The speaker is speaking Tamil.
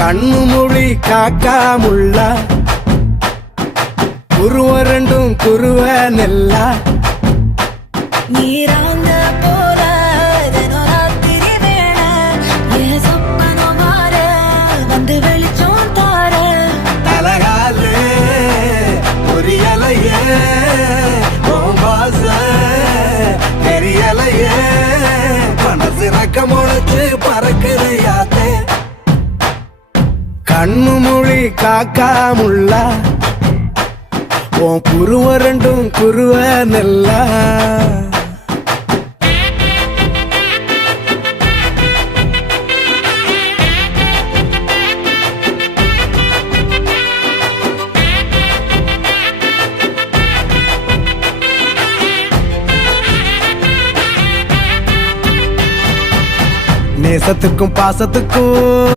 கண்ணு மொழி காக்காமுள்ள குருவ ரெண்டும் குருவ நெல்லா நீராங்க போல தினராத்திரி வேண என் சொப்பனம் மாற வந்து வெளிச்சம் தார தலகாலே பொரியலையே ஓம்பாச தெரியலையே மனசு ரக்க முளைச்சு பறக்குறையாத்தே கண்ணு மொழி காக்காமுள்ள உன் குருவ ரெண்டும் குருவ நெல்லா நேசத்துக்கும் பாசத்துக்கும்